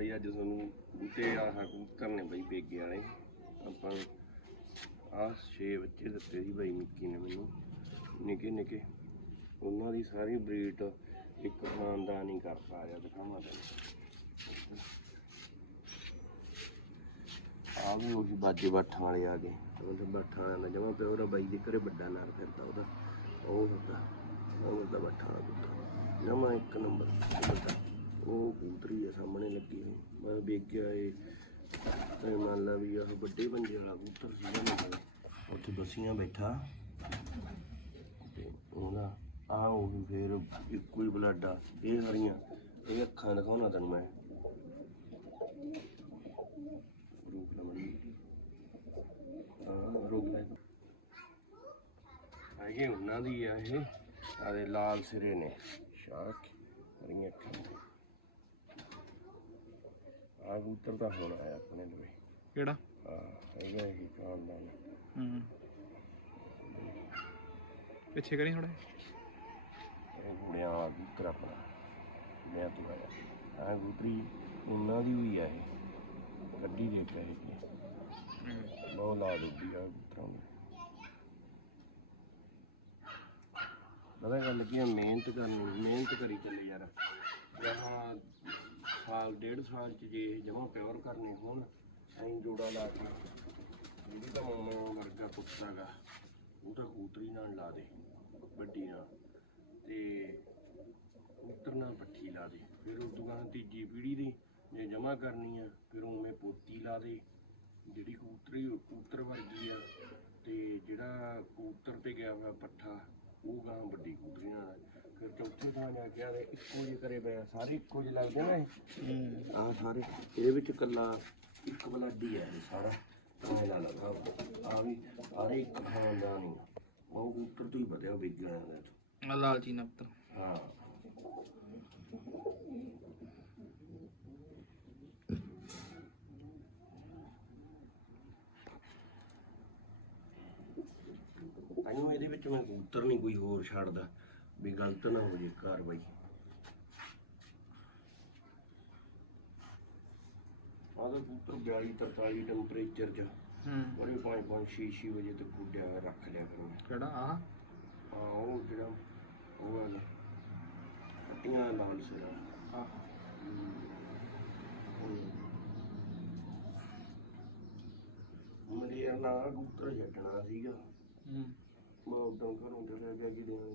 ਅੱਜ ਤੁਹਾਨੂੰ ਬੂਟੇ ਆਹ ਕਬੂਤਰ ਨੇ ਬਈ ਬੇਗੇ ਵਾਲੇ। ਆਪਾਂ ਆਹ ਛੇ ਬੱਚੇ ਦਿੱਤੇ ਸੀ ਬਈ ਮਿੱਕੀ ਨੇ ਮੈਨੂੰ। ਨਿੱਕੇ ਨਿੱਕੇ। ਉਹਨਾਂ ਦੀ ਸਾਰੀ ਬਰੀਡ ਇੱਕ ਖਾਨਦਾਨ ਹੀ ਕਰਦਾ ਆ, ਦਿਖਾਵਾਂ ਤੈਨੂੰ। ਆ ਵੀ ਉਹੀ ਬਾਜੇ ਬਾਠਾਂ ਵਾਲੇ ਆ ਗਏ। ਉਹਦੇ ਬਾਠਾਂ ਵਾਲਿਆਂ ਦਾ ਜਮਾ ਪਿਆ ਉਹਦਾ ਬਾਈ ਦੇ ਘਰੇ ਵੱਡਾ ਨਾਲ ਫਿਰਦਾ ਉਹਦਾ। ਉਹ ਹੁੰਦਾ ਉਹ ਹੁੰਦਾ ਬਾਠਾਂ ਵਾਲਾ ਕੁੱਤਾ ਜਮਾ ਇੱਕ ਨੰਬਰ ਵੱਡਾ ਉਹ ਕੂਤਰੀ ਆ ਸਾਹਮਣੇ ਲੱਗੀ ਹੋਈ ਮੈਂ ਵੇਖ ਗਿਆ ਇਹ ਤੇ ਮੰਨ ਲਾ ਵੀ ਆਹ ਵੱਡੇ ਪੰਜੇ ਵਾਲਾ ਕਬੂਤਰ ਸੀਗਾ ਮੇਰੇ ਉੱਥੇ ਬਸੀਆਂ ਬੈਠਾ। ਤੇ ਉਹਦਾ ਆ ਉਹ ਵੀ ਫੇਰ ਇੱਕੋ ਹੀ ਬਲੱਡ ਆ, ਇਹ ਹਰੀਆਂ ਇਹ ਅੱਖਾਂ ਦਿਖਾਉਣਾ ਤੈਨੂੰ ਮੈਂ। ਰੋਕ ਲਾ ਮੈਨੂੰ ਹਾਂ, ਰੋਕ ਲੈ। ਆਗੇ ਉਹਨਾਂ ਦੀ ਆ ਇਹ। ਆਦੇ ਲਾਲ ਸਿਰੇ ਨੇ। ਸ਼ਾਕ ਹਰੀਆਂ ਅੱਖਾਂ। ਆ ਕਬੂਤਰ ਤਾਂ ਹੁਣ ਆਇਆ ਆਪਣੇ ਲਈ ਕਿਹੜਾ? ਆ ਹੈਗਾ ਹੀ ਖਾਨਦਾਨ ਹੂੰ। ਪਿੱਛੇ ਕਰੀ ਥੋੜਾ ਇਹ ਮੁੰਡਿਆਂ ਵਾਲਾ ਕਬੂਤਰ ਆਪਣਾ। ਮੈਂ ਤੂੰ ਆਇਆ। ਆ ਕਬੂਤਰੀ ਉਹਨਾਂ ਦੀ ਹੋਈ ਆ ਇਹ। ਗੱਡੀ ਦੇ ਕੇ ਆਈ ਬਹੁਤ ਲਾ ਦਿੱਤੀ ਆ ਕਬੂਤਰਾਂ ਨੂੰ ਪਤਾ ਗੱਲ ਕੀ ਆ ਮਿਹਨਤ ਕਰਨੀ ਮਿਹਨਤ ਕਰੀ ਚੱਲੇ ਯਾਰ। ਸਾਲ, ਡੇਢ ਸਾਲ ਚ ਜੇ ਜਮਾ ਪਿਓਰ ਕਰਨੇ ਹੋਣ, ਐਂ ਜੋੜਾ ਲਾ ਕੇ ਜਿਹੜੀ ਤਾਂ ਮਾਮਾ ਵਰਗਾ ਕੁੱਤਾ ਗਾ ਉਹ ਤਾਂ ਕੂਤਰੀ ਨਾਲ ਲਾ ਦੇ, ਵੱਡੀ ਨਾਲ, ਤੇ ਕਬੂਤਰ ਨਾਲ ਪੱਠੀ ਲਾ ਦੇ, ਫਿਰ ਉਸ ਤੋਂ ਬਾਅਦ ਤੀਜੀ ਪੀੜੀ ਦੀ ਜੇ ਜਮਾ ਕਰਨੀ ਆ, ਫਿਰ ਉਵੇਂ ਪੋਤੀ ਲਾ ਦੇ, ਜਿਹੜੀ ਕਬੂਤਰੀ ਉਹ ਕਬੂਤਰ ਵਰਗੀ ਆ, ਤੇ ਜਿਹੜਾ ਕਬੂਤਰ ਤੇ ਗਿਆ ਹੋਇਆ ਪੱਠਾ ਉਹ ਗਾਂ ਵੱਡੀ ਕਬੂਤਰੀ ਨਾਲ ਆ। ਫਿਰ ਚੌਥੇ ਥਾਂ ਜਾ ਕੇ ਆਦੇ ਇੱਕੋ ਜਿਹੇ ਕਰੇ ਪਏ ਆ, ਸਾਰੇ ਇੱਕੋ ਜਿਹੇ ਲੱਗਦੇ ਨਾ ਇਹ ਆਹ ਸਾਰੇ ਇਹਦੇ ਵਿੱਚ ਕੱਲਾ ਇੱਕ ਬਲੱਡੀ ਆ ਇਹ ਸਾਰਾ ਐ ਲਾ ਲਗਾ ਆ ਵੀ ਸਾਰੇ ਇੱਕ ਖਾਨਦਾਨ ਹੀ ਆ। ਉਹ ਕਬੂਤਰ ਤੋਂ ਹੀ ਵਧਿਆ ਵਿਗਿਆ ਜਾਂਦਾ ਇੱਥੋਂ। ਆ ਲਾਲ ਚੀਨਾ ਪੁੱਤਰ ਹਾਂ ਤਾਈਓ ਇਹਦੇ ਵਿੱਚ ਮੈਂ ਕਬੂਤਰ ਨਹੀਂ ਕੋਈ ਹੋਰ ਛੱਡਦਾ ਵੀ ਗਲਤ ਨਾ ਹੋ ਜੇ ਕਾਰਵਾਈ। ਆਹ ਤਾਂ ਕਬੂਤਰ 42 43 ਟੈਂਪਰੇਚਰ 'ਚ। ਹੂੰ। ਬੜੇ 5 5 6 6 ਵਜੇ ਤੱਕ ਹੋਇਆ ਰੱਖ ਲਿਆ ਕਰੋ ਕਿਹੜਾ? ਆ ਹਾਂ ਉਹ ਜਿਹੜਾ ਉਹ ਵਾਲਾ ਪੱਟੀਆਂ ਲਾਲ ਸਿਰਾ। ਆ ਮੇਰੇ ਯਾਰ ਨਾ ਕਬੂਤਰ ਛੱਡਣਾ ਸੀਗਾ। ਹੂੰ। ਮੈਂ ਉਦੋਂ ਘਰੋਂ ਚਲਿਆ ਗਿਆ ਕਿ ਦੇਣਾ